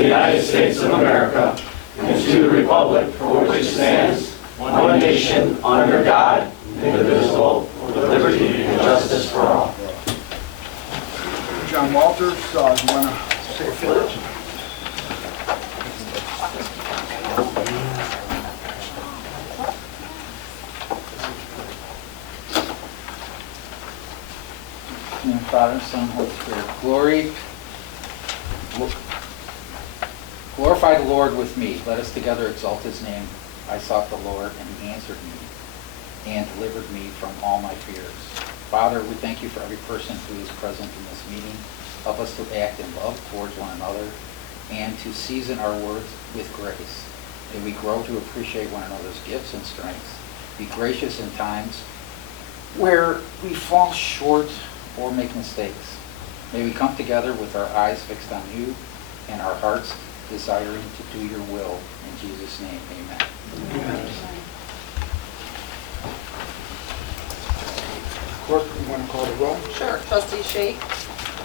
the United States of America and to the republic for which it stands, one nation, under God, indivisible, with liberty and justice for all. John Walters, you want to say a pledge? In the name of the Father, Son, and Holy Spirit. Glorify the Lord with me. Let us together exalt his name. I sought the Lord, and he answered me and delivered me from all my fears. Father, we thank you for every person who is present in this meeting. Help us to act in love towards one another and to season our words with grace. May we grow to appreciate one another's gifts and strengths. Be gracious in times where we fall short or make mistakes. May we come together with our eyes fixed on you and our hearts desiring to do your will. In Jesus' name, amen. Amen. Clerk, you want to call the roll? Sure. Trustee Shake?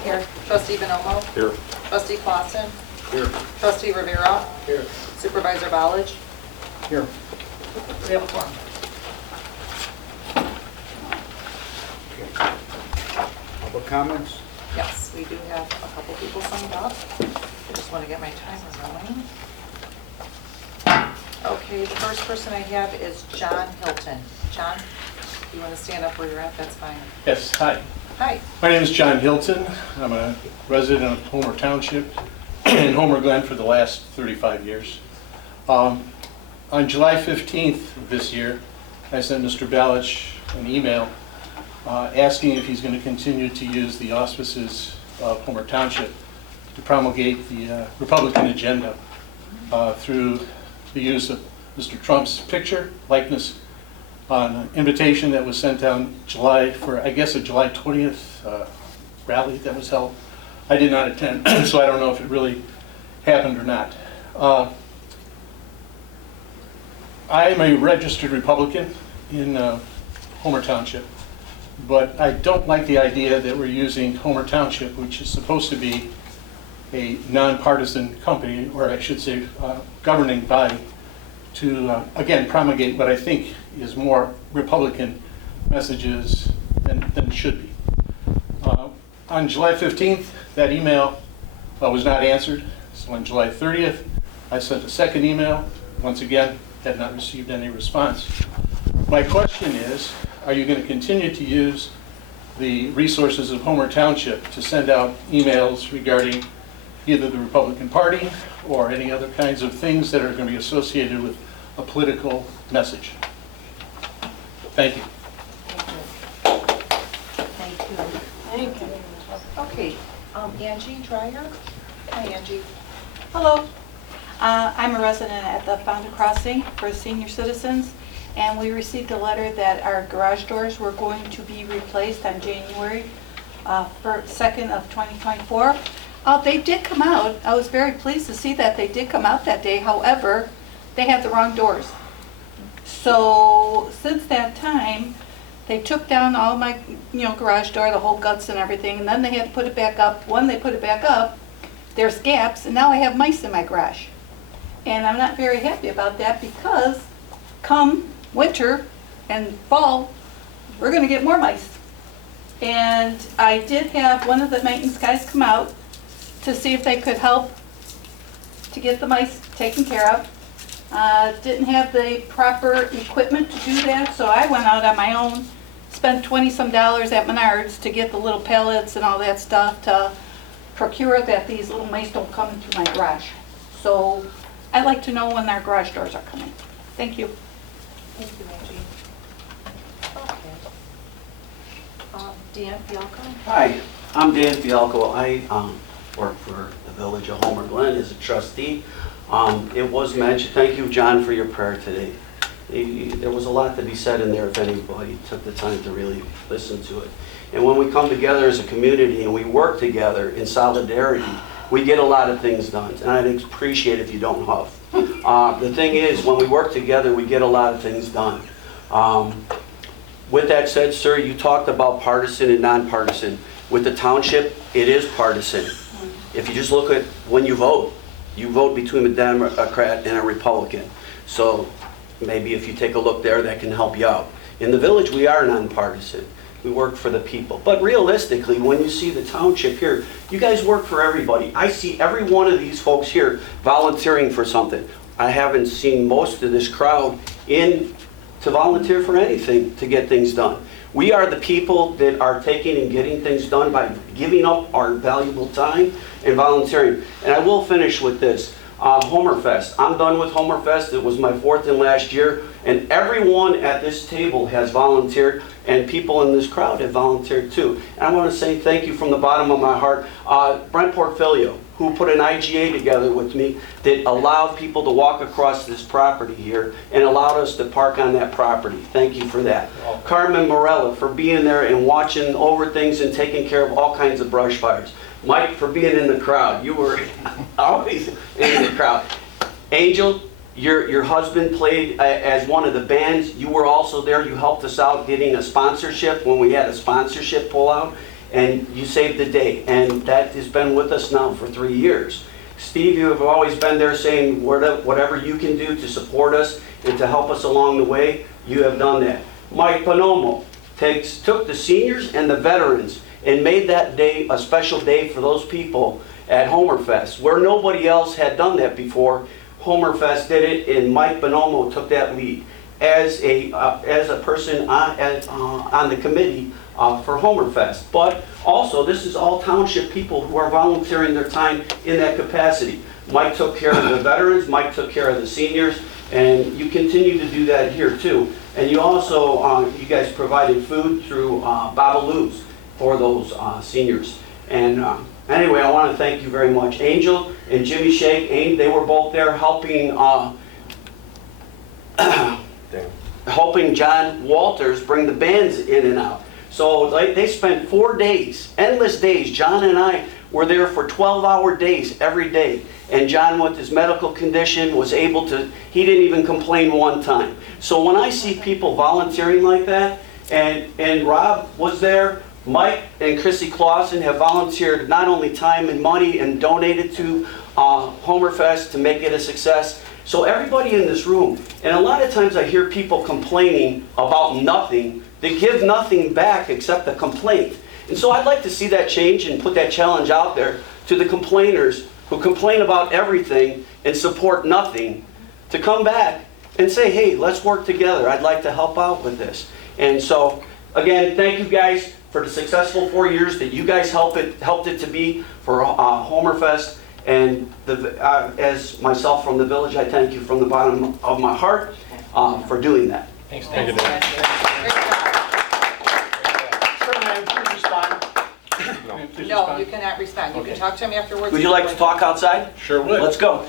Here. Trustee Bonomo? Here. Trustee Clausen? Here. Trustee Rivera? Here. Supervisor Ballage? Here. We have a quorum. Public comments? Yes, we do have a couple people signed up. I just want to get my timer going. Okay, the first person I have is John Hilton. John, you want to stand up where you're at? That's fine. Yes, hi. Hi. My name is John Hilton. I'm a resident of Homer Township in Homer Glen for the last 35 years. On July 15th of this year, I sent Mr. Balich an email asking if he's going to continue to use the auspices of Homer Township to promulgate the Republican agenda through the use of Mr. Trump's picture, likeness, on an invitation that was sent out July for, I guess, a July 20th rally that was held. I did not attend, so I don't know if it really happened or not. I am a registered Republican in Homer Township, but I don't like the idea that we're using Homer Township, which is supposed to be a nonpartisan company, or I should say governing body, to again promulgate what I think is more Republican messages than should be. On July 15th, that email was not answered. So on July 30th, I sent a second email. Once again, had not received any response. My question is, are you going to continue to use the resources of Homer Township to send out emails regarding either the Republican Party or any other kinds of things that are going to be associated with a political message? Thank you. Thank you. Thank you. Okay, Angie Dreyer. Hi, Angie. Hello. I'm a resident at the Fountain Crossing for senior citizens, and we received a letter that our garage doors were going to be replaced on January 2nd of 2024. They did come out. I was very pleased to see that they did come out that day. However, they had the wrong doors. So since that time, they took down all my, garage door, the whole guts and everything, and then they had to put it back up. When they put it back up, there's gaps, and now I have mice in my garage. And I'm not very happy about that because come winter and fall, we're going to get more mice. And I did have one of the maintenance guys come out to see if they could help to get the mice taken care of. Didn't have the proper equipment to do that, so I went out on my own, spent $20-some at Menards to get the little pellets and all that stuff to procure that these little mice don't come into my garage. So I'd like to know when our garage doors are coming. Thank you. Thank you, Angie. Okay. Dan Fialco. Hi, I'm Dan Fialco. I work for the Village of Homer Glen as a trustee. It was mentioned, thank you, John, for your prayer today. There was a lot to be said in there if anybody took the time to really listen to it. And when we come together as a community and we work together in solidarity, we get a lot of things done. And I'd appreciate if you don't huff. The thing is, when we work together, we get a lot of things done. With that said, sir, you talked about partisan and nonpartisan. With the township, it is partisan. If you just look at when you vote, you vote between a Democrat and a Republican. So maybe if you take a look there, that can help you out. In the village, we are nonpartisan. We work for the people. But realistically, when you see the township here, you guys work for everybody. I see every one of these folks here volunteering for something. I haven't seen most of this crowd in to volunteer for anything to get things done. We are the people that are taking and getting things done by giving up our valuable time and volunteering. And I will finish with this. Homerfest. I'm done with Homerfest. It was my 4th and last year. And everyone at this table has volunteered, and people in this crowd have volunteered too. And I want to say thank you from the bottom of my heart. Brent Portfolio, who put an IGA together with me that allowed people to walk across this property here and allowed us to park on that property. Thank you for that. Carmen Morella for being there and watching over things and taking care of all kinds of brush fires. Mike for being in the crowd. You were always in the crowd. Angel, your husband played as one of the bands. You were also there. You helped us out getting a sponsorship when we had a sponsorship pullout. And you saved the day, and that has been with us now for 3 years. Steve, you have always been there saying whatever you can do to support us and to help us along the way, you have done that. Mike Bonomo took the seniors and the veterans and made that day a special day for those people at Homerfest, where nobody else had done that before. Homerfest did it, and Mike Bonomo took that lead as a person on the committee for Homerfest. But also, this is all township people who are volunteering their time in that capacity. Mike took care of the veterans, Mike took care of the seniors, and you continue to do that here too. And you also, you guys provided food through Babaloo's for those seniors. And anyway, I want to thank you very much. Angel and Jimmy Shake, they were both there helping helping John Walters bring the bands in and out. So they spent 4 days, endless days. John and I were there for 12-hour days every day. And John, with his medical condition, was able to, he didn't even complain one time. So when I see people volunteering like that, and Rob was there, Mike and Chrissy Clausen have volunteered not only time and money and donated to Homerfest to make it a success. So everybody in this room, and a lot of times I hear people complaining about nothing. They give nothing back except a complaint. And so I'd like to see that change and put that challenge out there to the complainers who complain about everything and support nothing, to come back and say, hey, let's work together. I'd like to help out with this. And so, again, thank you guys for the successful 4 years that you guys helped it to be for Homerfest. And as myself from the village, I thank you from the bottom of my heart for doing that. Thanks, Thank you, Dan. Great job. Sir, ma'am, please respond. No, you cannot respond. You can talk to him afterwards. Would you like to talk outside? Sure would. Let's go.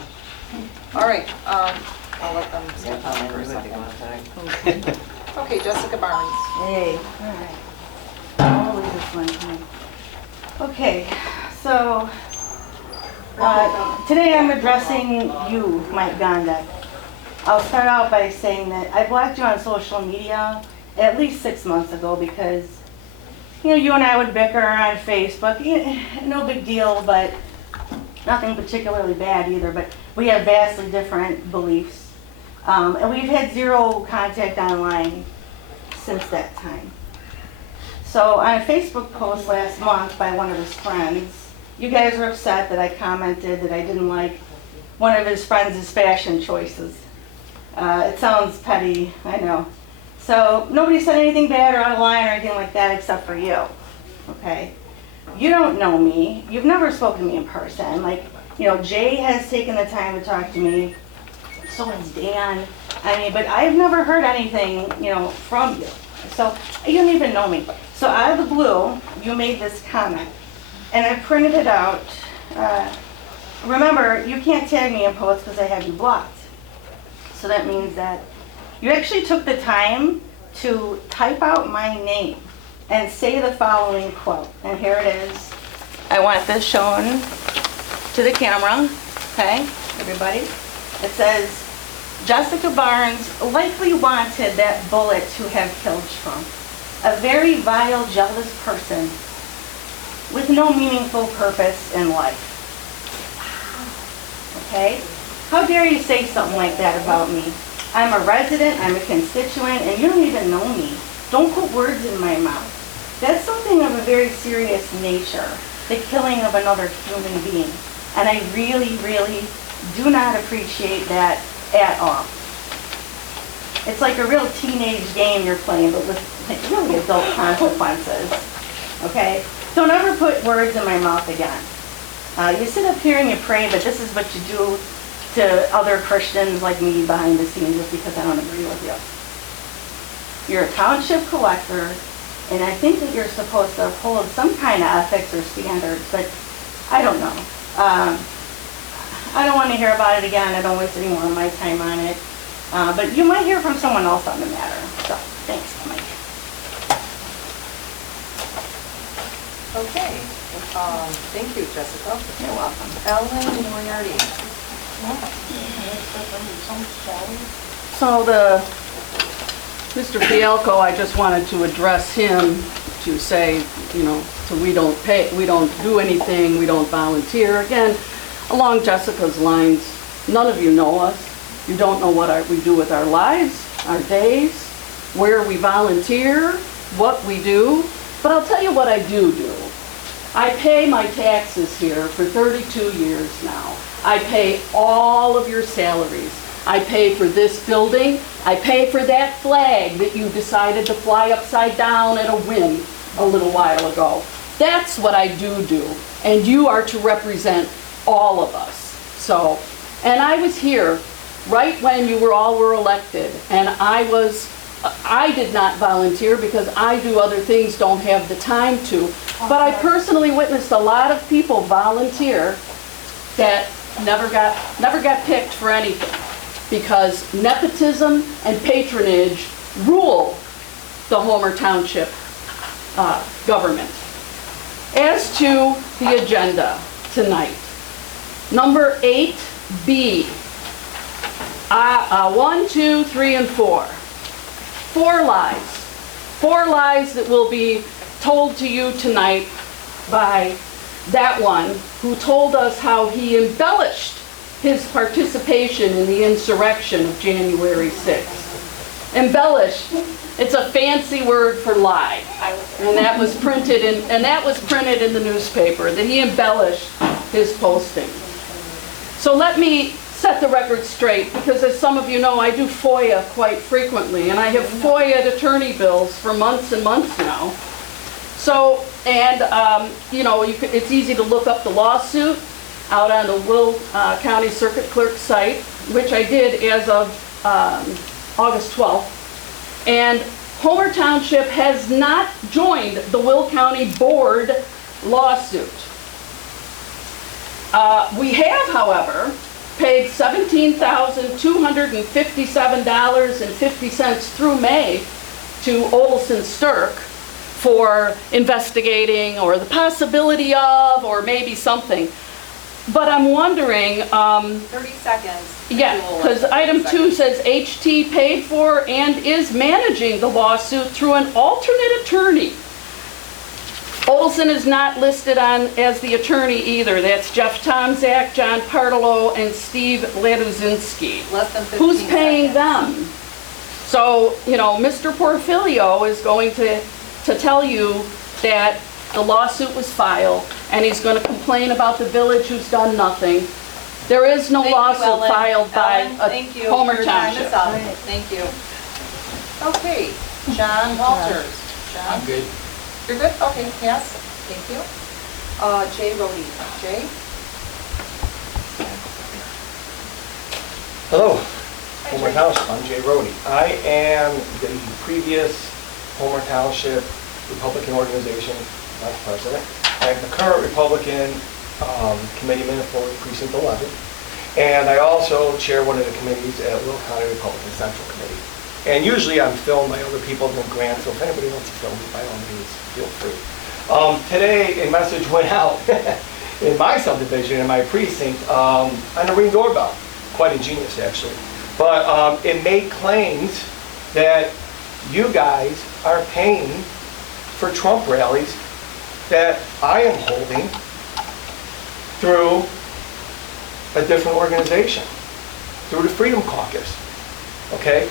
All right, I'll let them step down for a second. Okay, Jessica Barnes. Hey, all right. I'll leave this one to me. Okay, so today I'm addressing you, Mike Gondek. I'll start out by saying that I blocked you on social media at least 6 months ago because, you know, you and I would bicker on Facebook. No big deal, but nothing particularly bad either. But we have vastly different beliefs. And we've had zero contact online since that time. So on a Facebook post last month by one of his friends, you guys were upset that I commented that I didn't like one of his friends' fashion choices. It sounds petty, I know. So nobody said anything bad or out of line or anything like that except for you, okay? You don't know me. You've never spoken to me in person. Like, you know, Jay has taken the time to talk to me. So has Dan. I mean, but I've never heard anything, you know, from you. So you don't even know me. So out of the blue, you made this comment. And I printed it out. Remember, you can't tag me in posts because I have you blocked. So that means that you actually took the time to type out my name and say the following quote. And here it is. I want this shown to the camera, okay, everybody? It says, Jessica Barnes likely wanted that bullet to have killed Trump. A very vile, jealous person with no meaningful purpose in life. okay? How dare you say something like that about me? I'm a resident, I'm a constituent, and you don't even know me. Don't put words in my mouth. That's something of a very serious nature, the killing of another human being. And I really, really do not appreciate that at all. It's like a real teenage game you're playing, but with like really adult consequences, okay? Don't ever put words in my mouth again. You sit up here and you pray, but this is what you do to other Christians like me behind the scenes just because I don't agree with you. You're a township collector, and I think that you're supposed to uphold some kind of ethics or standards, but I don't know. I don't want to hear about it again. I don't waste any more of my time on it. But you might hear from someone else on the matter. So, thanks, Mike. Okay, thank you, Jessica. You're welcome. Ellen Moriarty. So Mr. Fialco, I just wanted to address him to say, so we don't do anything, we don't volunteer. Again, along Jessica's lines, none of you know us. You don't know what we do with our lives, our days, where we volunteer, what we do. But I'll tell you what I do. I pay my taxes here for 32 years now. I pay all of your salaries. I pay for this building. I pay for that flag that you decided to fly upside down at a whim a little while ago. That's what I do. And you are to represent all of us. So, and I was here right when you all were elected, and I did not volunteer because I do other things, don't have the time to. But I personally witnessed a lot of people volunteer that never got picked for anything because nepotism and patronage rule the Homer Township government. As to the agenda tonight, number 8B, 1, 2, 3, and 4. 4 lies. 4 lies that will be told to you tonight by that one who told us how he embellished his participation in the insurrection of January 6th. Embellished. It's a fancy word for lie. And that was printed in the newspaper, that he embellished his posting. So let me set the record straight, because as some of you know, I do FOIA quite frequently, and I have FOIA'd attorney bills for months and months now. So, and it's easy to look up the lawsuit out on the Will County Circuit Clerk site, which I did as of August 12th. And Homer Township has not joined the Will County Board lawsuit. We have, however, paid $17,257.50 through May to Olson Stirk for investigating or the possibility of or maybe something. But I'm wondering... 30 seconds. Yeah, because item 2 says HT paid for and is managing the lawsuit through an alternate attorney. Olson is not listed on as the attorney either. That's Jeff Tomzak, John Partolo, and Steve Laduzinski. Less than 15 Who's paying seconds. them? So, Mr. Porfilio is going to tell you that the lawsuit was filed, and he's going to complain about the village who's done nothing. There is no lawsuit filed by Homer Your time is Township. up. Thank you. Okay, John Walters. John? I'm good. You're good? Okay, yes, thank you. Jay Rhodey. Jay? Hello, Homer Township, I'm Jay Rhodey. I am the previous Homer Township Republican Organization Vice President. I am the current Republican Committeeman for Precinct 11. And I also chair one of the committees at Will County Republican Central Committee. And usually I'm filmed by other people in Grant, so if anybody wants to film me, by all means, feel free. Today, a message went out in my subdivision, in my precinct, on a Ring doorbell. Quite ingenious, actually. But it made claims that you guys are paying for Trump rallies that I am holding through a different organization through the Freedom Caucus. Okay?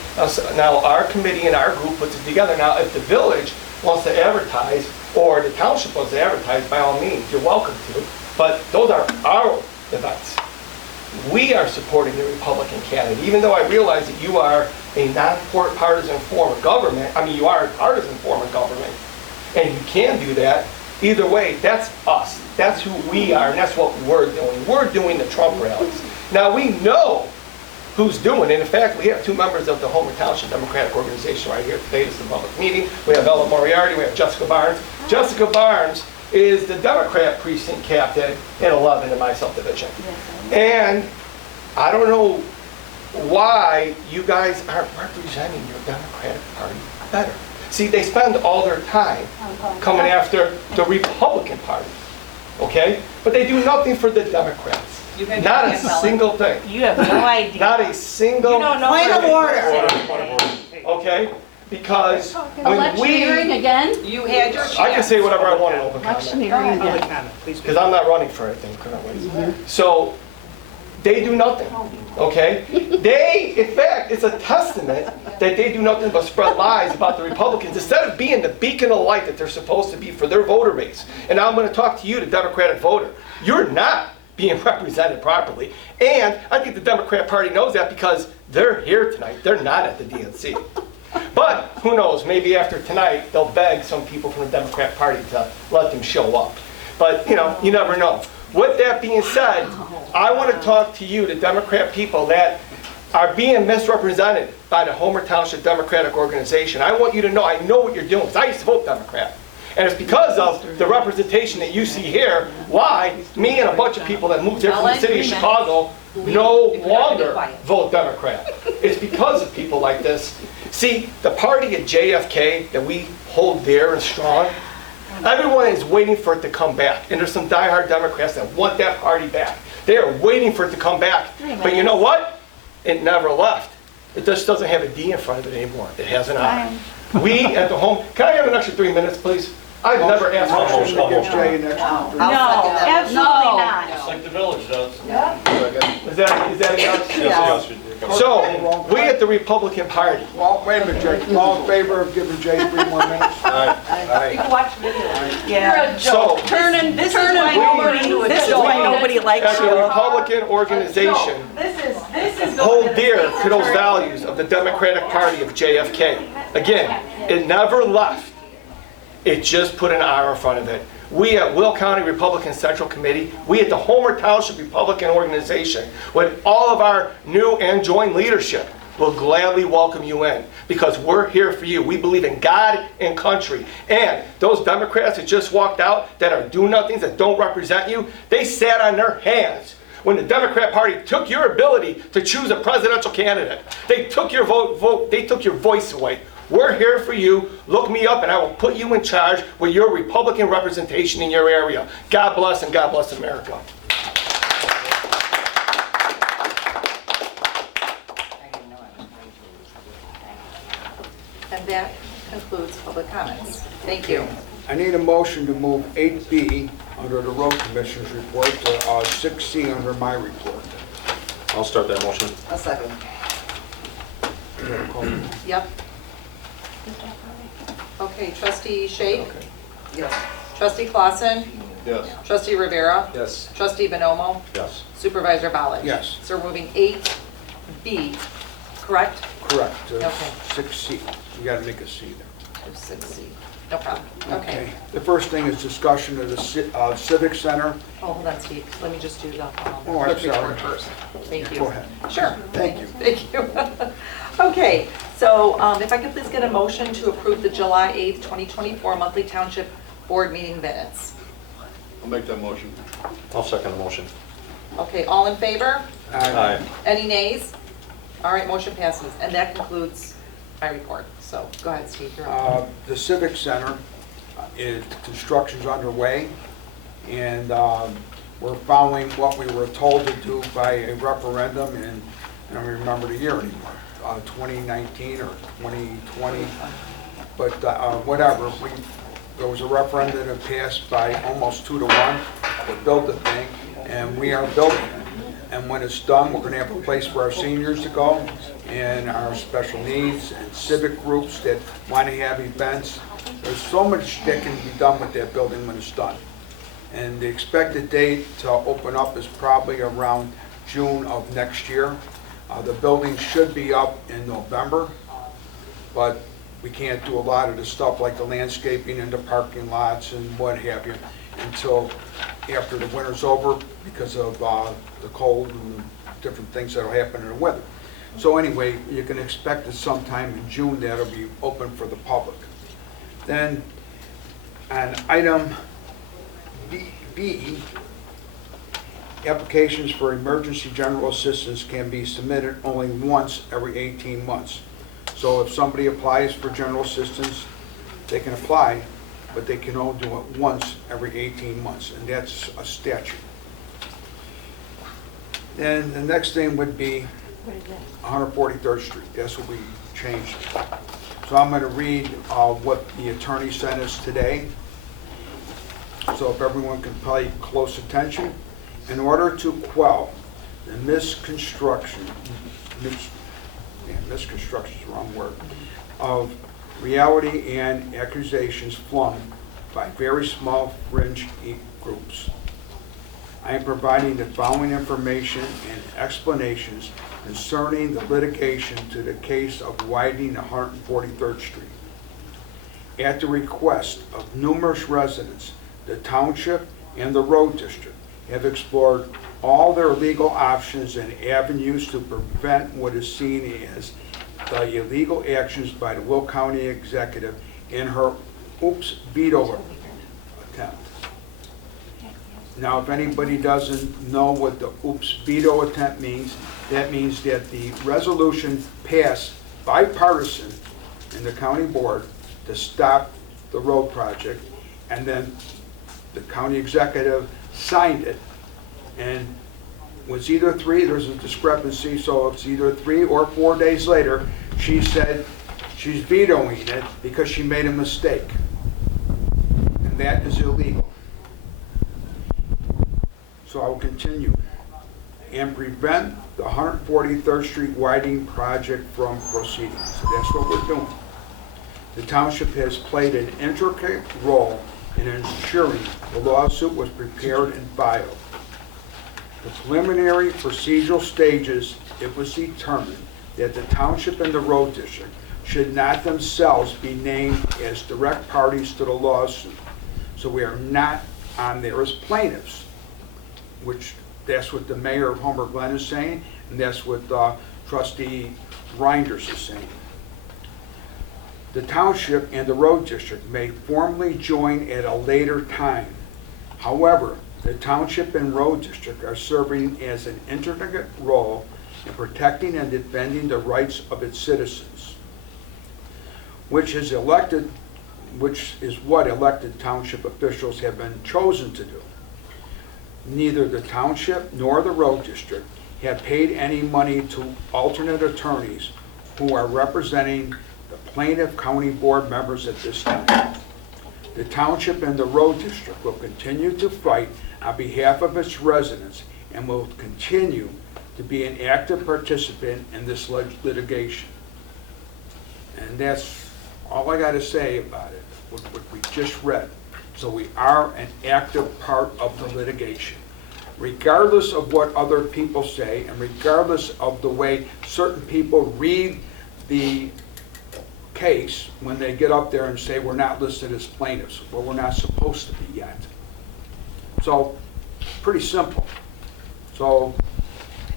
Now, our committee and our group puts it together. Now, if the village wants to advertise, or the township wants to advertise, by all means, you're welcome to. But those are our events. We are supporting the Republican candidate, even though I realize that you are a non-partisan form of government. I mean, you are a partisan form of government, and you can do that. Either way, that's us. That's who we are, and that's what we're doing. We're doing the Trump rallies. Now, we know who's doing it. In fact, we have two members of the Homer Township Democratic Organization right here today. This is a public meeting. We have Ella Moriarty, we have Jessica Barnes. Jessica Barnes is the Democrat precinct captain in 11 in my subdivision. And I don't know why you guys aren't representing your Democratic Party better. See, they spend all their time coming after the Republican Party, okay? But they do nothing for the Democrats. Not a single thing. You have no idea. Not a single. You don't know. Point of order. Okay? Because when Electioneering we, again? You had your chance. I can say whatever I want in open comment. Electioneering again. Because I'm not running for anything currently. So they do nothing, okay? They, in fact, it's a testament that they do nothing but spread lies about the Republicans instead of being the beacon of light that they're supposed to be for their voter base. And now I'm going to talk to you, the Democratic voter. You're not being represented properly. And I think the Democrat Party knows that because they're here tonight. They're not at the DNC. But who knows, maybe after tonight, they'll beg some people from the Democrat Party to let them show up. But, you know, you never know. With that being said, I want to talk to you, the Democrat people that are being misrepresented by the Homer Township Democratic Organization. I want you to know, I know what you're doing, because I used to vote Democrat. And it's because of the representation that you see here, why me and a bunch of people that moved here from the city of Chicago no longer vote Democrat. It's because of people like this. See, the party at JFK that we hold dear and strong, everyone is waiting for it to come back. And there's some diehard Democrats that want that party back. They are waiting for it to come back. But you know what? It never left. It just doesn't have a D in front of it anymore. It has an I. We at the home, can I have an extra 3 minutes, please? I've never asked for an extra 3 minutes. Jay, an extra 3 No, minutes. absolutely not. Just like the village does. Is that a yes? So, we at the Republican Party, Well, wait a minute, Jay. All in favor of giving Jay 3 more minutes? You can watch the video. Yeah. so This is why nobody likes as you. a Republican organization, This is hold dear to those values of the Democratic Party of JFK. Again, it never left. It just put an R in front of it. We at Will County Republican Central Committee, we at the Homer Township Republican Organization, with all of our new and joint leadership, will gladly welcome you in because we're here for you. We believe in God and country. And those Democrats that just walked out that are do-nothings, that don't represent you, they sat on their hands when the Democrat Party took your ability to choose a presidential candidate. They took your vote, they took your voice away. We're here for you. Look me up and I will put you in charge with your Republican representation in your area. God bless and God bless America. And that concludes public comments. Thank you. I need a motion to move 8B under the road commissioner's report to 6C under my report. I'll start that motion. A second. Roll call. Yep. Okay, trustee Shake? Okay. Yes. Trustee Clausen? Yes. Trustee Rivera? Yes. Trustee Bonomo? Yes. Supervisor Ballard? Yes. So we're moving 8B, correct? Correct. Okay. 6C. You got to make a C there. 6C. No problem. Okay. The first thing is discussion of the Civic Center. Oh, hold on, Steve. Let me just do the Oh, I'm clerk sorry. report first. Thank you. Go ahead. Sure. Thank you. Thank you. Okay, so if I could please get a motion to approve the July 8th, 2024 monthly township board meeting minutes. I'll make that motion. I'll second the motion. Okay, all in favor? Aye. Any nays? All right, motion passes. And that concludes my report. So go ahead, Steve. You're on. The Civic Center construction's underway, and we're following what we were told to do by a referendum in, I don't remember the year anymore, 2019 or 2020, but whatever. There was a referendum that passed by almost 2 to 1 to build the thing, and we are building it. And when it's done, we're gonna have a place for our seniors to go and our special needs and civic groups that want to have events. There's so much that can be done with that building when it's done. And the expected date to open up is probably around June of next year. The building should be up in November, but we can't do a lot of the stuff like the landscaping and the parking lots and what have you until after the winter's over because of the cold and different things that'll happen in the weather. So anyway, you can expect it sometime in June that'll be open for the public. Then on item B, applications for emergency general assistance can be submitted only once every 18 months. So if somebody applies for general assistance, they can apply, but they can only do it once every 18 months, and that's a statute. Then the next thing would be 143rd Street. That's what we changed. So I'm going to read what the attorney sent us today. So if everyone can pay close attention. In order to quell the misconstruction is the wrong word, of reality and accusations flung by very small fringe groups, I am providing the following information and explanations concerning the litigation to the case of widening 143rd Street. At the request of numerous residents, the Township and the Road District have explored all their legal options and avenues to prevent what is seen as the illegal actions by the Will County Executive in her oops veto attempt. Now, if anybody doesn't know what the oops veto attempt means, that means that the resolution passed bipartisan in the county board to stop the road project, and then the county executive signed it, and was either there's a discrepancy, so it's either 3 or 4 days later, she said she's vetoing it because she made a mistake. And that is illegal. So I will continue. And prevent the 143rd Street widening project from proceeding. So that's what we're doing. The township has played an intricate role in ensuring the lawsuit was prepared and filed. The preliminary procedural stages, it was determined that the township and the road district should not themselves be named as direct parties to the lawsuit. So we are not on there as plaintiffs, which that's what the mayor of Homer Glen is saying, and that's what Trustee Reinders is saying. The township and the road district may formally join at a later time. However, the township and road district are serving as an intricate role in protecting and defending the rights of its citizens, which is what elected township officials have been chosen to do. Neither the township nor the road district have paid any money to alternate attorneys who are representing the plaintiff county board members at this time. The township and the road district will continue to fight on behalf of its residents and will continue to be an active participant in this litigation. And that's all I got to say about it, what we just read. So we are an active part of the litigation. Regardless of what other people say, and regardless of the way certain people read the case when they get up there and say we're not listed as plaintiffs, well, we're not supposed to be yet. So, pretty simple. So,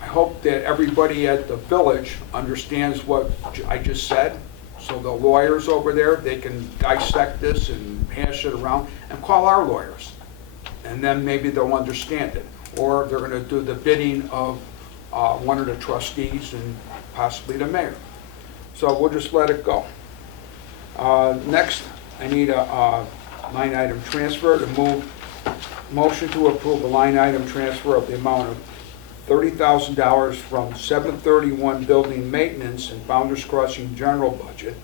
I hope that everybody at the village understands what I just said. So the lawyers over there, they can dissect this and hash it around and call our lawyers. And then maybe they'll understand it. Or they're going to do the bidding of one of the trustees and possibly the mayor. So we'll just let it go. Next, I need a line item transfer to motion to approve a line item transfer of the amount of $30,000 from 731 building maintenance and Founders Crossing general budget,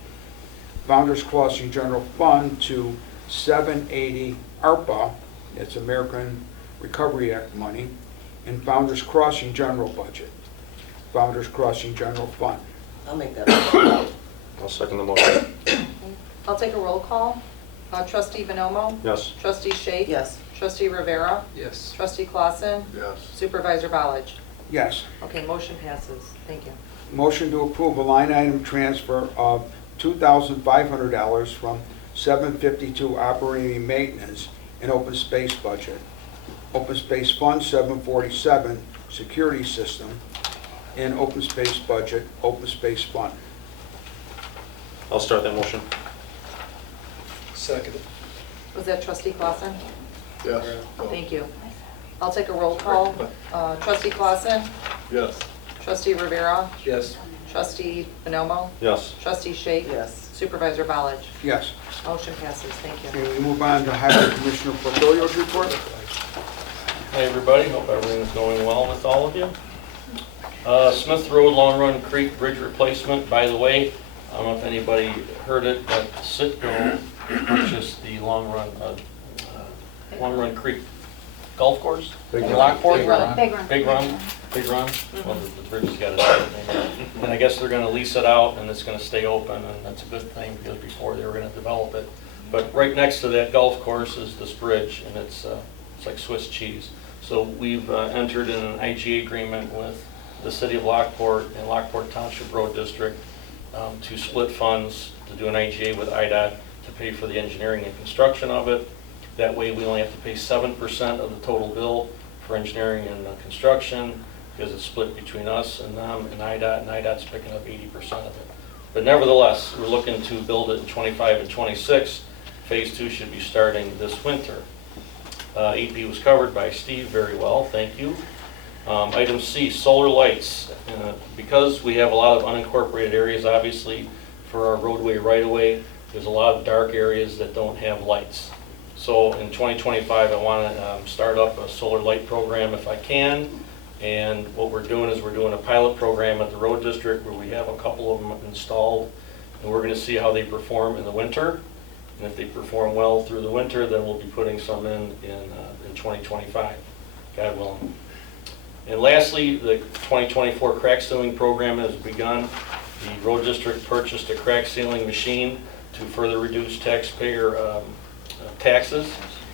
Founders Crossing general fund, to 780 ARPA, that's American Recovery Act money, and Founder's Crossing general budget. Founder's Crossing general fund. I'll make that motion. I'll second the motion. I'll take a roll call. Trustee Bonomo? Yes. Trustee Shake? Yes. Trustee Rivera? Yes. Trustee Clausen? Yes. Supervisor Ballich? Yes. Okay, motion passes. Thank you. Motion to approve a line item transfer of $2,500 from 752 operating maintenance and open space budget. Open space fund 747 security system and open space budget, open space fund. I'll start that motion. Second. Was that Trustee Clausen? Yes. Thank you. I'll take a roll call. Trustee Clausen? Yes. Trustee Rivera? Yes. Trustee Bonomo? Yes. Trustee Shake? Yes. Supervisor Ballich? Yes. Motion passes. Thank you. Okay, we move on to Highway Commissioner Portillo's report. Hi, everybody. Hope everything's going well with all of you. Smith Road Long Run Creek Bridge replacement. By the way, I don't know if anybody heard it, but Citgo purchased the Long Run Creek Golf Course in Lockport. Big Run. Big Run. Well, the bridge has got a different name. And I guess they're going to lease it out, and it's going to stay open, and that's a good thing because before they were going to develop it. But right next to that golf course is this bridge, and it's like Swiss cheese. So we've entered in an IGA agreement with the city of Lockport and Lockport Township Road District to split funds to do an IGA with IDOT to pay for the engineering and construction of it. That way we only have to pay 7% of the total bill for engineering and construction because it's split between us and them and IDOT's picking up 80% of it. But nevertheless, we're looking to build it in 25 and 26. Phase 2 should be starting this winter. 8B was covered by Steve very well, thank you. Item C, solar lights. Because we have a lot of unincorporated areas, obviously, for our roadway right-of-way, there's a lot of dark areas that don't have lights. So in 2025, I want to start up a solar light program if I can. And what we're doing is we're doing a pilot program at the road district where we have a couple of them installed. And we're going to see how they perform in the winter. And if they perform well through the winter, then we'll be putting some in 2025, God willing. And lastly, the 2024 crack sealing program has begun. The road district purchased a crack sealing machine to further reduce taxpayer taxes.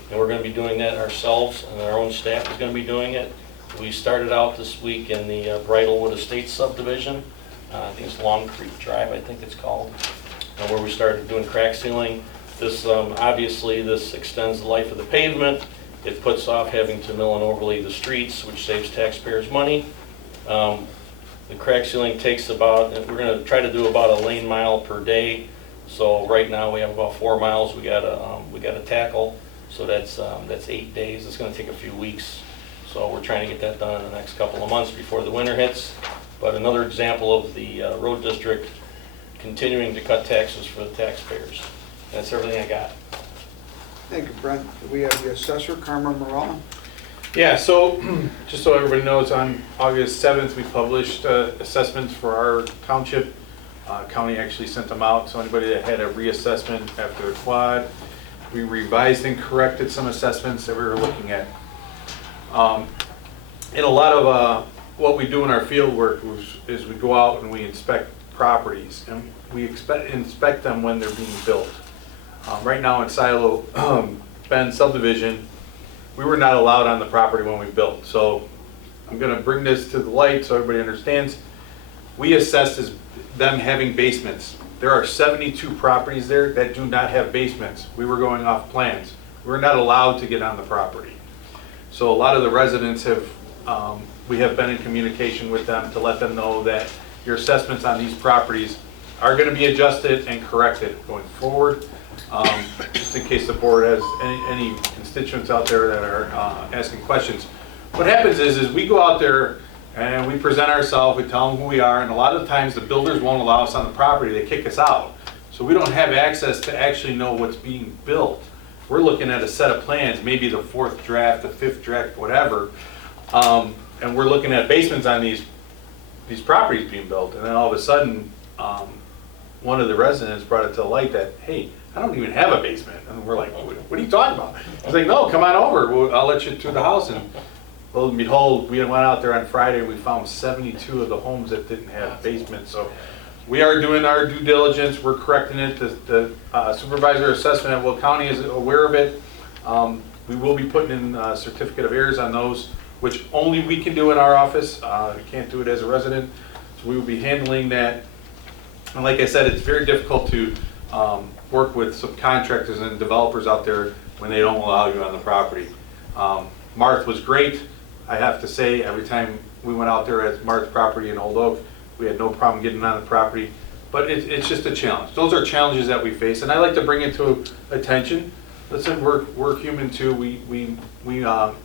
And we're going to be doing that ourselves, and our own staff is going to be doing it. We started out this week in the Bridlewood Estates subdivision. I think it's Long Creek Drive, I think it's called, where we started doing crack sealing. This obviously this extends the life of the pavement. It puts off having to mill and overlay the streets, which saves taxpayers money. The crack sealing takes about, we're going to try to do about a lane mile per day. So right now we have about 4 miles we got to tackle. So that's 8 days. It's going to take a few weeks. So we're trying to get that done in the next couple of months before the winter hits. But another example of the road district continuing to cut taxes for the taxpayers. That's everything I got. Thank you, Brent. We have the assessor, Carmen Morella. Yeah, so just so everybody knows, on August 7th, we published assessments for our township. County actually sent them out, so anybody that had a reassessment after the quad, we revised and corrected some assessments that we were looking at. And a lot of what we do in our field work is we go out and we inspect properties, and we inspect them when they're being built. Right now in Silo Bend subdivision, we were not allowed on the property when we built. So I'm going to bring this to the light so everybody understands. We assessed as them having basements. There are 72 properties there that do not have basements. We were going off plans. We're not allowed to get on the property. So a lot of the residents have, we have been in communication with them to let them know that your assessments on these properties are going to be adjusted and corrected going forward. Just in case the board has any constituents out there that are asking questions. What happens is we go out there and we present ourselves, we tell them who we are, and a lot of the times the builders won't allow us on the property, they kick us out. So we don't have access to actually know what's being built. We're looking at a set of plans, maybe the 4th draft, the 5th draft, whatever, and we're looking at basements on these properties being built, and then all of a sudden, one of the residents brought it to light that, hey, I don't even have a basement. And we're like, what are you talking about? I was like, no, come on over. I'll let you through the house. And lo and behold, we went out there on Friday, we found 72 of the homes that didn't have basements. So we are doing our due diligence, we're correcting it. The supervisor assessment at Will County is aware of it. We will be putting in a certificate of errors on those, which only we can do in our office. We can't do it as a resident. So we will be handling that. And like I said, it's very difficult to work with subcontractors and developers out there when they don't allow you on the property. Marth was great. I have to say, every time we went out there at Marth's property in Old Oak, we had no problem getting on the property. But it's just a challenge. Those are challenges that we face, and I like to bring it to attention. Listen, we're human too. We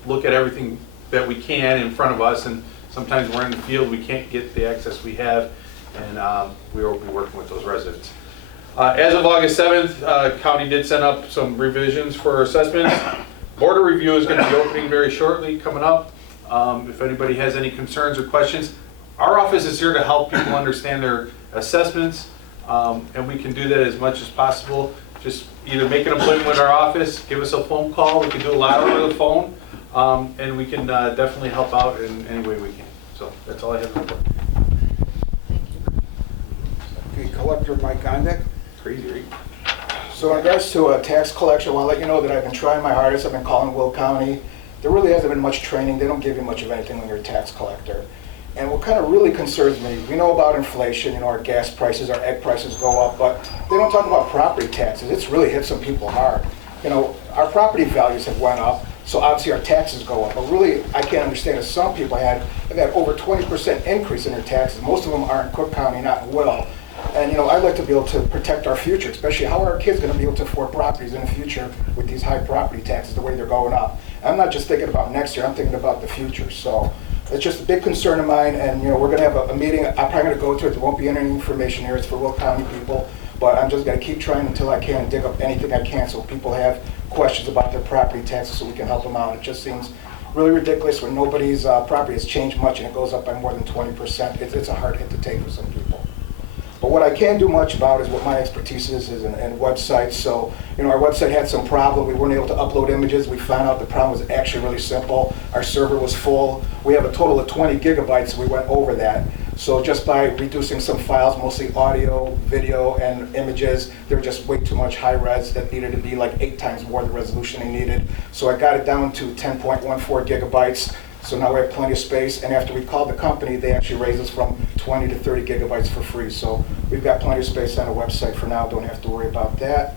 look at everything that we can in front of us, and sometimes we're in the field, we can't get the access we have, and we will be working with those residents. As of August 7th, county did send up some revisions for assessments. Border review is going to be opening very shortly, coming up. If anybody has any concerns or questions, our office is here to help people understand their assessments, and we can do that as much as possible. Just either make an appointment with our office, give us a phone call, we can do a lot over the phone, and we can definitely help out in any way we can. So that's all I have to report. Okay, Collector Mike Gondek. Crazy, right? So in regards to tax collection, I want to let you know that I've been trying my hardest. I've been calling Will County. There really hasn't been much training. They don't give you much of anything when you're a tax collector. And what kind of really concerns me, we know about inflation, our gas prices, our egg prices go up, but they don't talk about property taxes. It's really hit some people hard. Our property values have went up, so obviously our taxes go up. But really, I can't understand that some people have had over 20% increase in their taxes. Most of them are in Cook County, not in Will. And I'd like to be able to protect our future, especially how are our kids going to be able to afford properties in the future with these high property taxes, the way they're going up. I'm not just thinking about next year, I'm thinking about the future. So it's just a big concern of mine, and we're going to have a meeting. I'm probably going to go to it. There won't be any information here. It's for Will County people, but I'm just going to keep trying until I can dig up anything I can so people have questions about their property taxes so we can help them out. It just seems really ridiculous when nobody's property has changed much and it goes up by more than 20%. It's a hard hit to take for some people. But what I can do much about is what my expertise is in websites. So, our website had some problem. We weren't able to upload images. We found out the problem was actually really simple. Our server was full. We have a total of 20 gigabytes. We went over that. So just by reducing some files, mostly audio, video, and images, they're just way too much high res that needed to be like 8 times more the resolution they needed. So I got it down to 10.14 gigabytes. So now we have plenty of space, and after we called the company, they actually raised us from 20 to 30 gigabytes for free. So we've got plenty of space on the website for now, don't have to worry about that.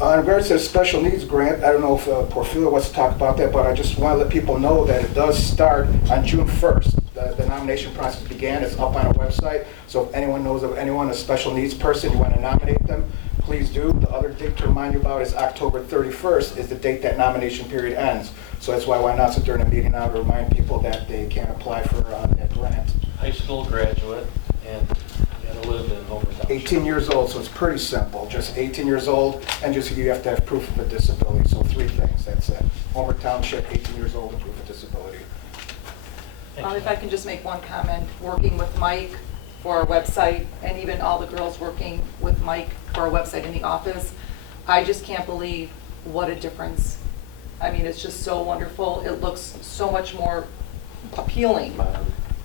In regards to the special needs grant, I don't know if Porfirio wants to talk about that, but I just want to let people know that it does start on June 1st. The nomination process began, it's up on our website. So if anyone knows of anyone, a special needs person, you want to nominate them, please do. The other date to remind you about is October 31st is the date that nomination period ends. So that's why I announce it during the meeting now to remind people that they can apply for that grant. High school graduate and gotta live in Homer Township. 18 years old, so it's pretty simple. Just 18 years old, and just you have to have proof of a disability. So 3 things, that's it. Homer Township, 18 years old, and proof of disability. If I can just make one comment, working with Mike for our website, and even all the girls working with Mike for our website in the office, I just can't believe what a difference. I mean, it's just so wonderful. It looks so much more appealing.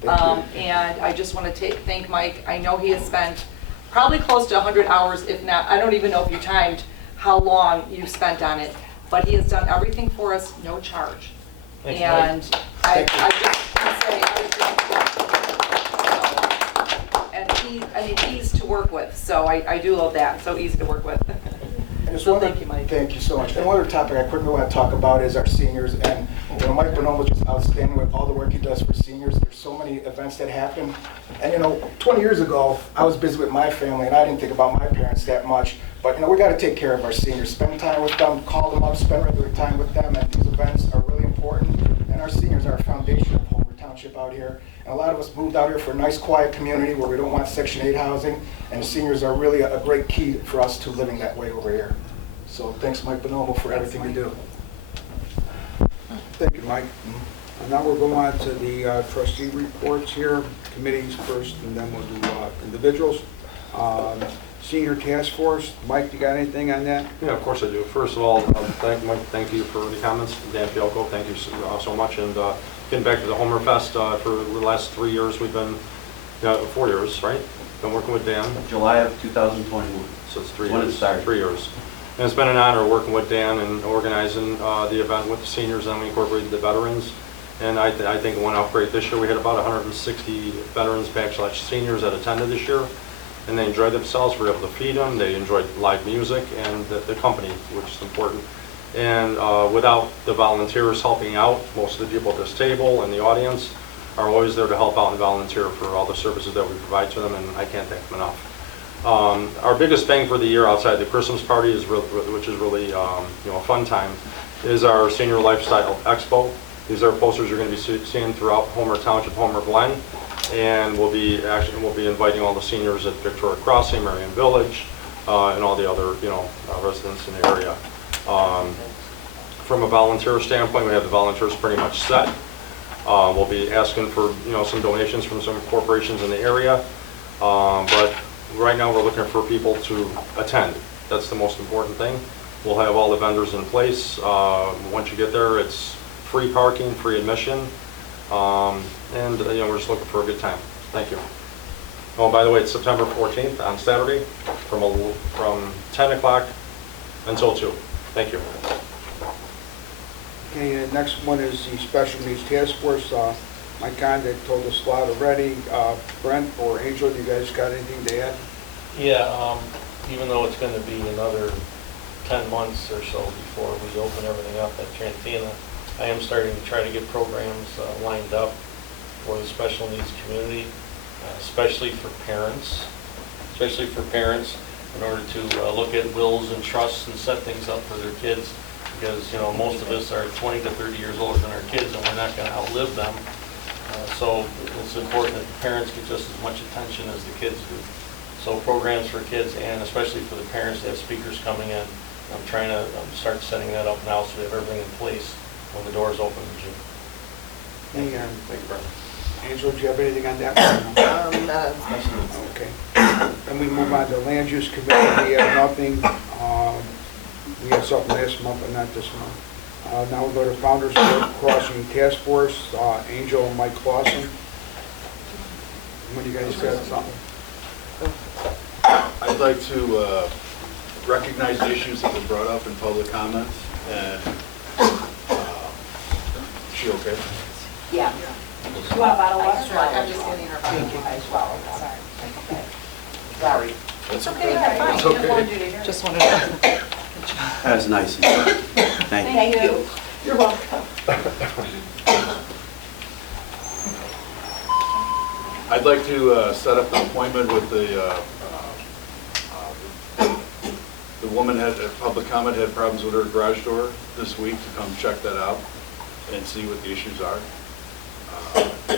And I just want to thank Mike. I know he has spent probably close to 100 hours, if not, I don't even know if you timed how long you spent on it, but he has done everything for us, no charge. Thanks, And I just can say, he's to work with, so I do love that. So easy to work with. So thank you, Mike. Thank you so much. And one other topic I quickly want to talk about is our seniors. And Mike Bonomo is just outstanding with all the work he does for seniors. There's so many events that happen. And 20 years ago, I was busy with my family, and I didn't think about my parents that much. But we got to take care of our seniors. Spend time with them, call them up, spend regular time with them. And these events are really important. And our seniors are a foundation of Homer Township out here. And a lot of us moved out here for a nice, quiet community where we don't want Section 8 housing. And the seniors are really a great key for us to living that way over here. So thanks, Mike Bonomo, for everything you do. Thank you, Mike. And now we'll go on to the trustee reports here, committees first, and then we'll do individuals. Senior Task Force, Mike, you got anything on that? Yeah, of course I do. First of all, thank you for the comments. Dan Fialco, thank you so much. And getting back to the Homer Fest, for the last 3 years, we've been, 4 years, right? Been working with Dan, July of 2021. so it's 3 When it years. started. 3 years. And it's been an honor working with Dan and organizing the event with the seniors, and we incorporated the veterans. And I think it went out great this year. We had about 160 veterans / seniors that attended this year, and they enjoyed themselves. We were able to feed them. They enjoyed live music and the company, which is important. And without the volunteers helping out, most of the people at this table and the audience are always there to help out and volunteer for all the services that we provide to them, and I can't thank them enough. Our biggest bang for the year outside the Christmas party, which is really a fun time, is our Senior Lifestyle Expo. These are posters you're going to be seeing throughout Homer Township, Homer Glen, and we'll be inviting all the seniors at Victoria Crossing, Marion Village, and all the other residents in the area. From a volunteer standpoint, we have the volunteers pretty much set. We'll be asking for some donations from some corporations in the area, but right now we're looking for people to attend. That's the most important thing. We'll have all the vendors in place. Once you get there, it's free parking, free admission, and we're just looking for a good time. Thank you. Oh, by the way, it's September 14th on Saturday from 10 o'clock until 2. Thank you. Okay, the next one is the Special Needs Task Force. My contact told us a lot already. Brent or Angel, you guys got anything to add? Yeah, even though it's going to be another 10 months or so before we open everything up at Trantina, I am starting to try to get programs lined up for the special needs community, especially for parents, in order to look at wills and trusts and set things up for their kids, because most of us are 20 to 30 years older than our kids, and we're not going to outlive them. So it's important that the parents get just as much attention as the kids do. So programs for kids, and especially for the parents that have speakers coming in. I'm trying to start setting that up now so we have everything in place when the doors open in June. Thank you, Brent. Angel, do you have anything on that? Not on special needs. Okay. Then we move on to Land Use Committee. We have nothing. We had something last month, but not this month. Now we'll go to Founders Crossing Task Force, Angel and Mike Clausen. When you guys got something? I'd like to recognize the issues that were brought up in public comments, and is she okay? Yeah. You want a bottle of water? I'm just getting her bottle. Sorry. That's Okay, yeah, fine. It's okay. Just wanted to. That's nice. Thank you. Thank you. You're welcome. I'd like to set up an appointment with the woman had, public comment, had problems with her garage door this week, to come check that out and see what the issues are.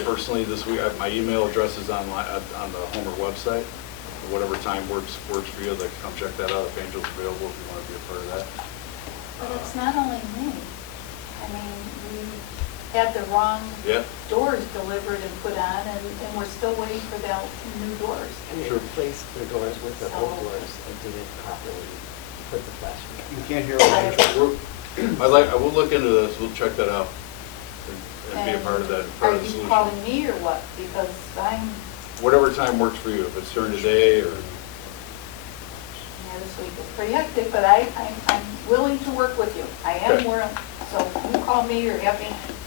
Personally, this week, my email address is on the Homer website. Whatever time works for you, they can come check that out if Angel's available, if you want to be a part of that. But it's not only me. I mean, we had the wrong Yeah, doors delivered and put on, and we're still waiting for the new doors. And they Sure. replaced the doors with the old doors and didn't properly put the flash. You can't hear Angel. I will look into this, we'll check that out and be a part of that, part of the Are you solution. calling me or what? Because I'm, Whatever time works for you, if it's during the day or. yeah, this week is pretty hectic, but I'm willing to work with you. I am Okay. willing, so you call me or have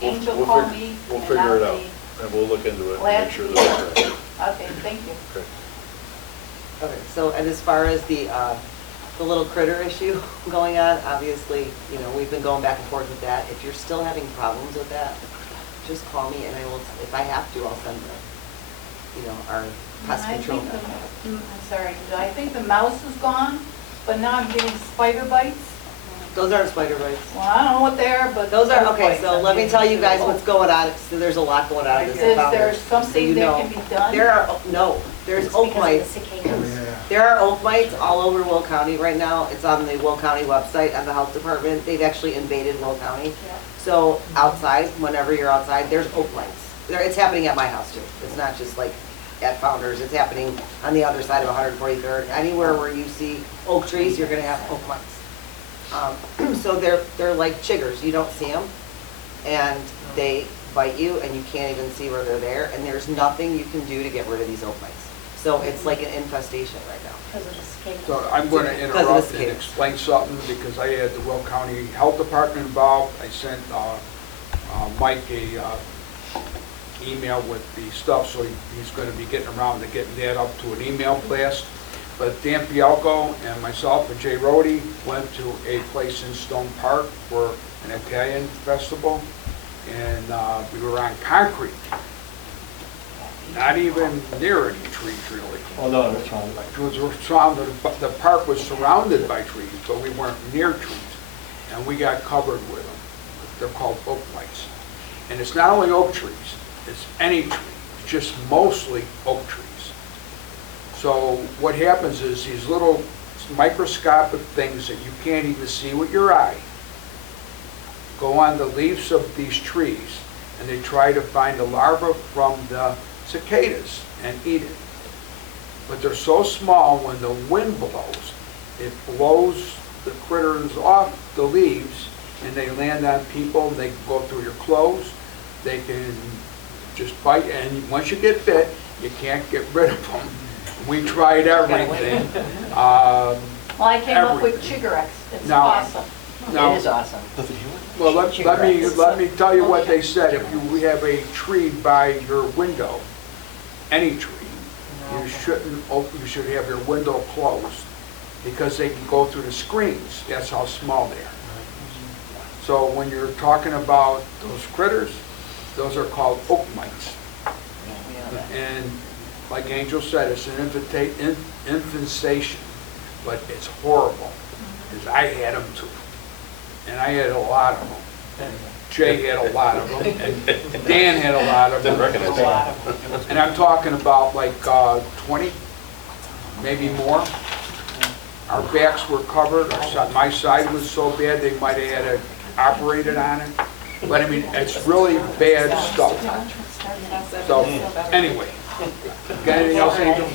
Angel We'll call fig- me. We'll and figure it I'll out, be and we'll look into it and glad make sure to that be it's right. Okay, thank you. Okay. Okay, so, and as far as the little critter issue going on, obviously, we've been going back and forth with that. If you're still having problems with that, just call me and I will, if I have to, I'll send our pest I control think guy. I'm sorry, I think the mouse is gone, but now I'm getting spider bites. Those aren't spider bites. Well, I don't know what they are, but. Those are, bug okay, bites so I'm let me getting. tell you guys what's going on. So there's a lot going on in this Is there Founders, so something you that know. can be done? There are, no, there's oak mites. There are oak mites all over Will County right now. It's on the Will County website and the health department. They've actually invaded Will County. Yeah. So outside, whenever you're outside, there's oak mites. It's happening at my house too. It's not just like at Founders. It's happening on the other side of 143rd. Anywhere where you see oak trees, you're gonna have oak mites. So they're like chiggers. You don't see them, and they bite you and you can't even see where they're there, and there's nothing you can do to get rid of these oak mites. So it's like an infestation right now. Because of the cicadas. So I'm going to Because of the interrupt and cicadas. explain something, because I had the Will County Health Department involved. I sent Mike a email with the stuff, so he's going to be getting around to getting that up to an email blast. But Dan Pialco and myself and Jay Rody went to a place in Stone Park for an Italian festival, and we were on concrete. Not even near any trees, really. Well, no, it's wrong. The park was surrounded by trees, but we weren't near trees, and we got covered with them. They're called oak mites. And it's not only oak trees, it's any tree, it's just mostly oak trees. So what happens is these little microscopic things that you can't even see with your eye go on the leaves of these trees, and they try to find the larva from the cicadas and eat it. But they're so small, when the wind blows, it blows the critters off the leaves, and they land on people. They can go through your clothes. They can just bite, and once you get bit, you can't get rid of them. We tried everything. Well, I came up with everything. Chigorex. It's Now- awesome. Now, It is awesome. well, let me tell you what they said. If you have a tree by your window, any tree, you should have your window closed, because they can go through the screens. That's how small they are. So when you're talking about those critters, those are called oak mites. And like Angel said, it's an infestation, but it's horrible, because I had them too. And I had a lot of them. And Jay had a lot of them, and Dan had a lot of them. And I'm talking about like 20, maybe more. Our backs were covered. My side was so bad they might have had it operated on it. But I mean, it's really bad stuff. So anyway, got anything else, Angel?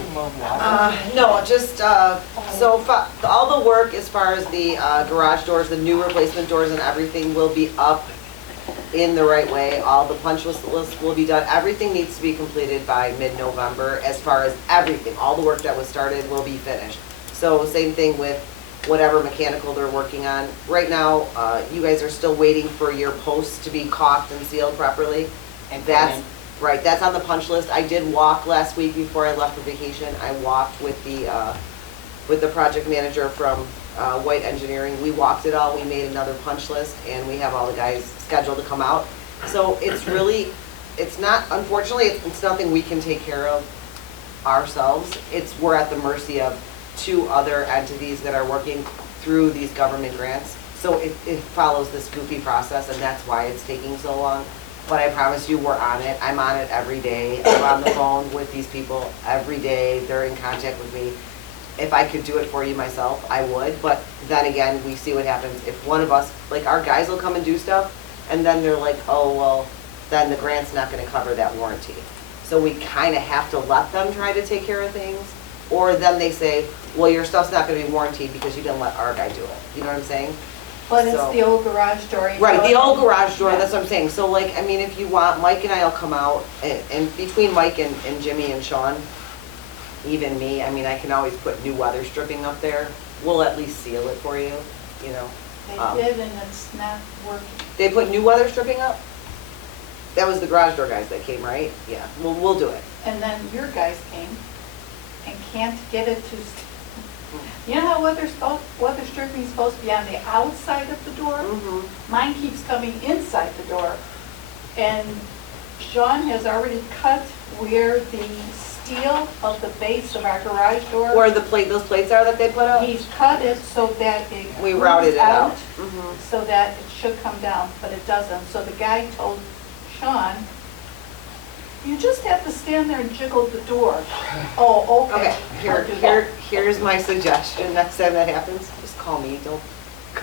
No, just, all the work as far as the garage doors, the new replacement doors and everything will be up in the right way. All the punch list will be done. Everything needs to be completed by mid-November as far as everything. All the work that was started will be finished. So same thing with whatever mechanical they're working on. Right now, you guys are still waiting for your posts to be caulked and sealed properly. And That's right, that's on the punch list. I did walk last week before I left for vacation. I walked with the project manager from White Engineering. We walked it all, we made another punch list, and we have all the guys scheduled to come out. So it's really, it's not, unfortunately, it's nothing we can take care of ourselves. We're at the mercy of 2 other entities that are working through these government grants. So it follows this goofy process, and that's why it's taking so long. But I promise you, we're on it. I'm on it every day. I'm on the phone with these people every day. They're in contact with me. If I could do it for you myself, I would. But then again, we see what happens. If one of us, like our guys will come and do stuff, and then they're like, oh, well, then the grant's not gonna cover that warranty. So we kinda have to let them try to take care of things. Or then they say, well, your stuff's not gonna be warranted because you didn't let our guy do it. You know what I'm saying? But it's So- the old garage door. you Right, know, the old garage door, Yeah. that's what I'm saying. So like, I mean, if you want, Mike and I'll come out, and between Mike and Jimmy and Sean, even me, I mean, I can always put new weather stripping up there. We'll at least seal it for you, you know. They did, and it's not working. They put new weather stripping up? That was the garage door guys that came, right? Yeah, we'll do it. And then your guys came and can't get it to, you know how weather stripping is supposed to be on the outside of the door? Mine keeps coming inside the door. And Sean has already cut where the steel of the base of our garage door. Where those plates are that they put up? He's cut it so that it We moves routed it out. so that it should come down, but it doesn't. So the guy told Sean, you just have to stand there and jiggle the door. Oh, okay. Okay, I'll do that. here's my suggestion. Next time that happens, just call me. Don't,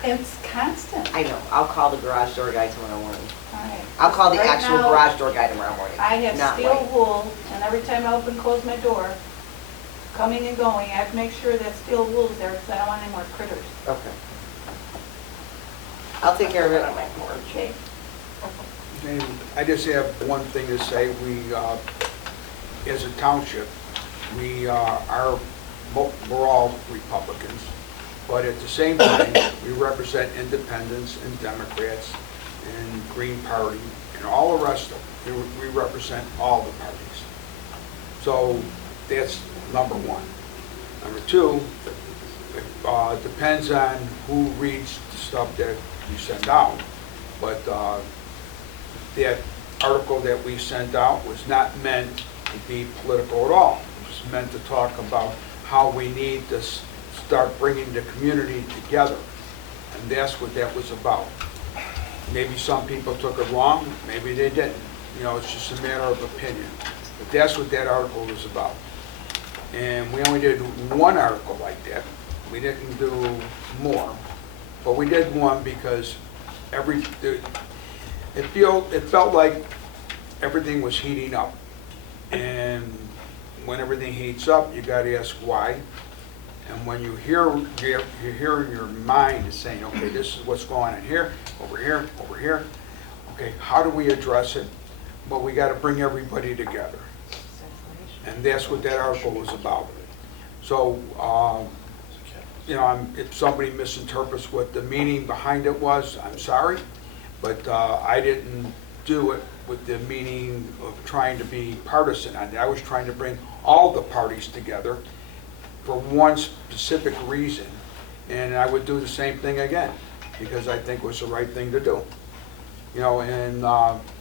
It's constant. I know, I'll call the garage door guy tomorrow morning. All right. I'll call the Right actual now, garage door guy tomorrow morning. I have not steel Mike. wool, and every time I open and close my door, coming and going, I have to make sure that steel wool is there because I don't want any more critters. Okay. I'll take care of it on my porch. Okay. And I just have one thing to say. We, as a township, we're all Republicans, but at the same time, we represent independents and Democrats and Green Party and all the rest of them. We represent all the parties. So that's number one. Number two, it depends on who reads the stuff that you send out, but that article that we sent out was not meant to be political at all. It was meant to talk about how we need to start bringing the community together, and that's what that was about. Maybe some people took it wrong, maybe they didn't. You know, it's just a matter of opinion. But that's what that article was about. And we only did one article like that. We didn't do more, but we did one because it felt like everything was heating up. And when everything heats up, you got to ask why. And when you hear your mind is saying, okay, this is what's going on here, over here, over here. Okay, how do we address it? Well, we got to bring everybody together. And that's what that article was about. So, you know, if somebody misinterprets what the meaning behind it was, I'm sorry. But I didn't do it with the meaning of trying to be partisan. I was trying to bring all the parties together for one specific reason. And I would do the same thing again, because I think it was the right thing to do. You know, and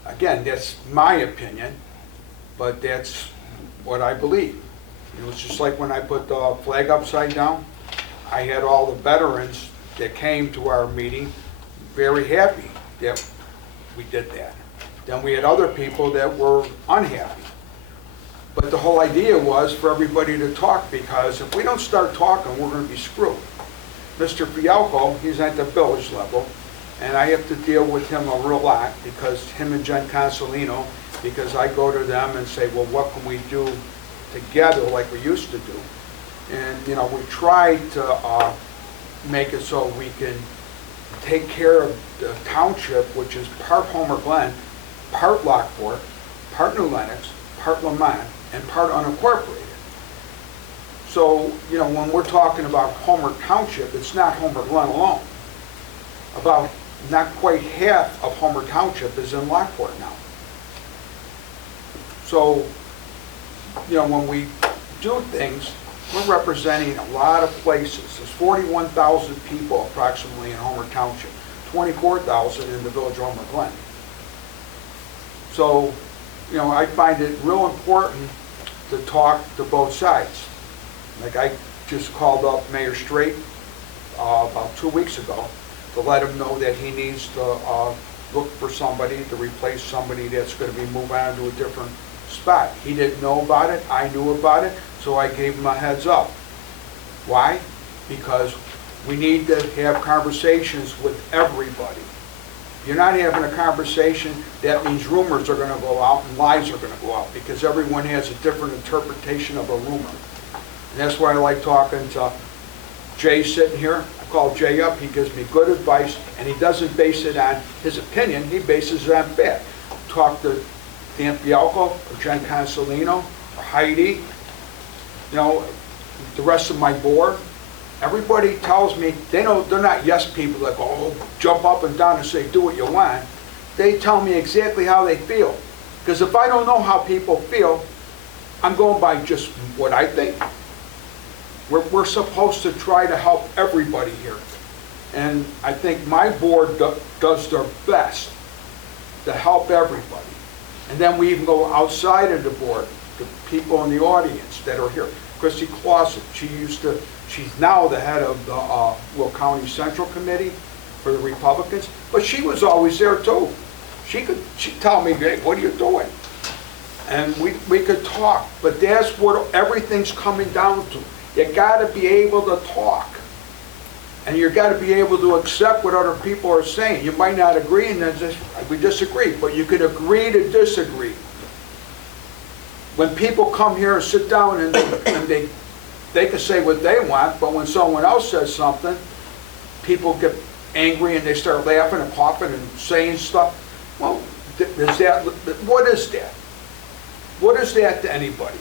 again, that's my opinion, but that's what I believe. You know, it's just like when I put the flag upside down, I had all the veterans that came to our meeting very happy that we did that. Then we had other people that were unhappy. But the whole idea was for everybody to talk, because if we don't start talking, we're going to be screwed. Mr. Fialco, he's at the village level, and I have to deal with him a real lot, because him and Jen Consolino, because I go to them and say, well, what can we do together like we used to do? And, you know, we try to make it so we can take care of the township, which is part Homer Glen, part Lockport, part New Lenox, part Lamont, and part unincorporated. So, you know, when we're talking about Homer Township, it's not Homer Glen alone. About not quite half of Homer Township is in Lockport now. So, you know, when we do things, we're representing a lot of places. There's 41,000 people approximately in Homer Township, 24,000 in the village of Homer Glen. So, you know, I find it real important to talk to both sides. Like I just called up Mayor Straight about 2 weeks ago to let him know that he needs to look for somebody to replace somebody that's going to be moving on to a different spot. He didn't know about it, I knew about it, so I gave him a heads up. Why? Because we need to have conversations with everybody. If you're not having a conversation, that means rumors are going to go out and lies are going to go out, because everyone has a different interpretation of a rumor. And that's why I like talking to Jay sitting here. I call Jay up, he gives me good advice, and he doesn't base it on his opinion, he bases it on fact. Talk to Dan Fialco, or Jen Consolino, or Heidi, you know, the rest of my board. Everybody tells me, they're not yes people that go, oh, jump up and down and say, do what you want. They tell me exactly how they feel. Because if I don't know how people feel, I'm going by just what I think. We're supposed to try to help everybody here. And I think my board does their best to help everybody. And then we even go outside of the board, the people in the audience that are here. Christy Clausen, she's now the head of the Will County Central Committee for the Republicans, but she was always there too. She'd tell me, hey, what are you doing? And we could talk, but that's what everything's coming down to. You gotta be able to talk. And you gotta be able to accept what other people are saying. You might not agree and then we disagree, but you can agree to disagree. When people come here and sit down and they can say what they want, but when someone else says something, people get angry and they start laughing and coughing and saying stuff. Well, is that, what is that? What is that to anybody?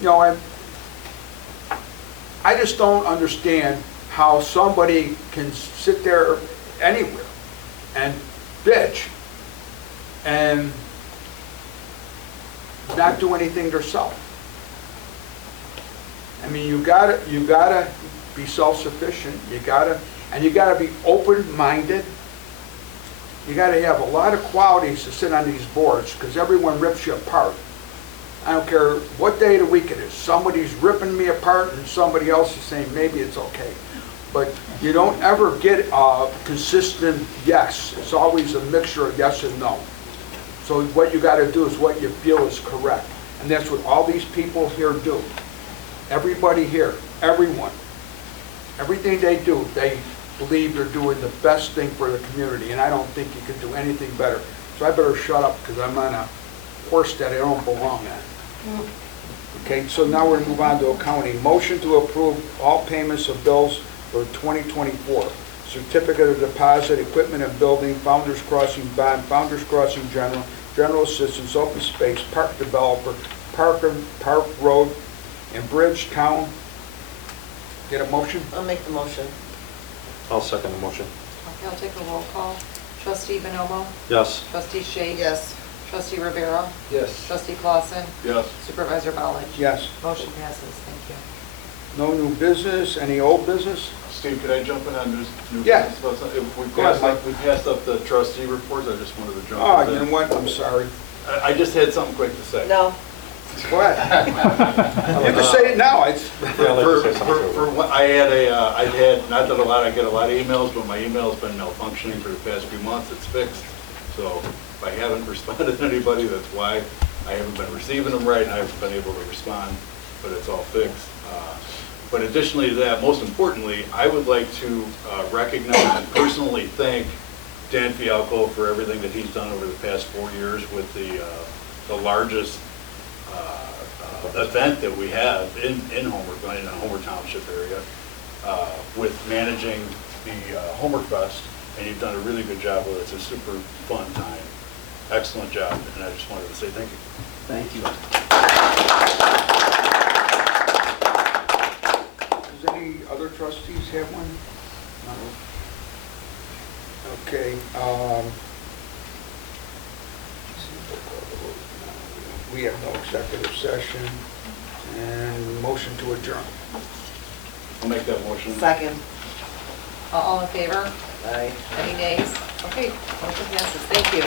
You know, I just don't understand how somebody can sit there anywhere and bitch and not do anything themselves. I mean, you gotta be self-sufficient, you gotta be open-minded. You gotta have a lot of qualities to sit on these boards, because everyone rips you apart. I don't care what day of the week it is, somebody's ripping me apart and somebody else is saying maybe it's okay. But you don't ever get a consistent yes. It's always a mixture of yes and no. So what you gotta do is what you feel is correct. And that's what all these people here do. Everybody here, everyone, everything they do, they believe they're doing the best thing for the community, and I don't think you can do anything better. So I better shut up, because I'm on a horse that I don't belong on. Okay, so now we're gonna move on to accounting. Motion to approve all payments of bills for 2024. Certificate of deposit, equipment and building, Founders Crossing bond, Founders Crossing general, general assistance, open space, park developer, park road, and bridge town. Get a motion? I'll make the motion. I'll second the motion. Okay, I'll take a roll call. Trustee Bonomo? Yes. Trustee Shade? Yes. Trustee Rivera? Yes. Trustee Clausen? Yes. Supervisor Ballard? Yes. Motion passes, thank you. No new business, any old business? Steve, could I jump in on new Yeah. business about something? If we Go ahead, Mike. we passed up the trustee reports, I just wanted to jump Oh, in. you know what, I'm sorry. I just had something quick to say. No. Go ahead. You can say it now. It's, Yeah, I'd like to say something. For what I had, not that I get a lot of emails, but my email's been malfunctioning for the past few months. It's fixed. So if I haven't responded to anybody, that's why. I haven't been receiving them right, and I haven't been able to respond, but it's all fixed. But additionally to that, most importantly, I would like to recognize and personally thank Dan Fialco for everything that he's done over the past 4 years with the largest event that we have in Homer, in the Homer Township area, with managing the Homer Fest, and you've done a really good job with it. It's a super fun time. Excellent job, and I just wanted to say thank you. Thank you. Does any other trustees have one? No. Okay. We have no executive session, and motion to adjourn. I'll make that motion. Second. All in favor? Aye. Any nays? Okay, motion passes, thank you.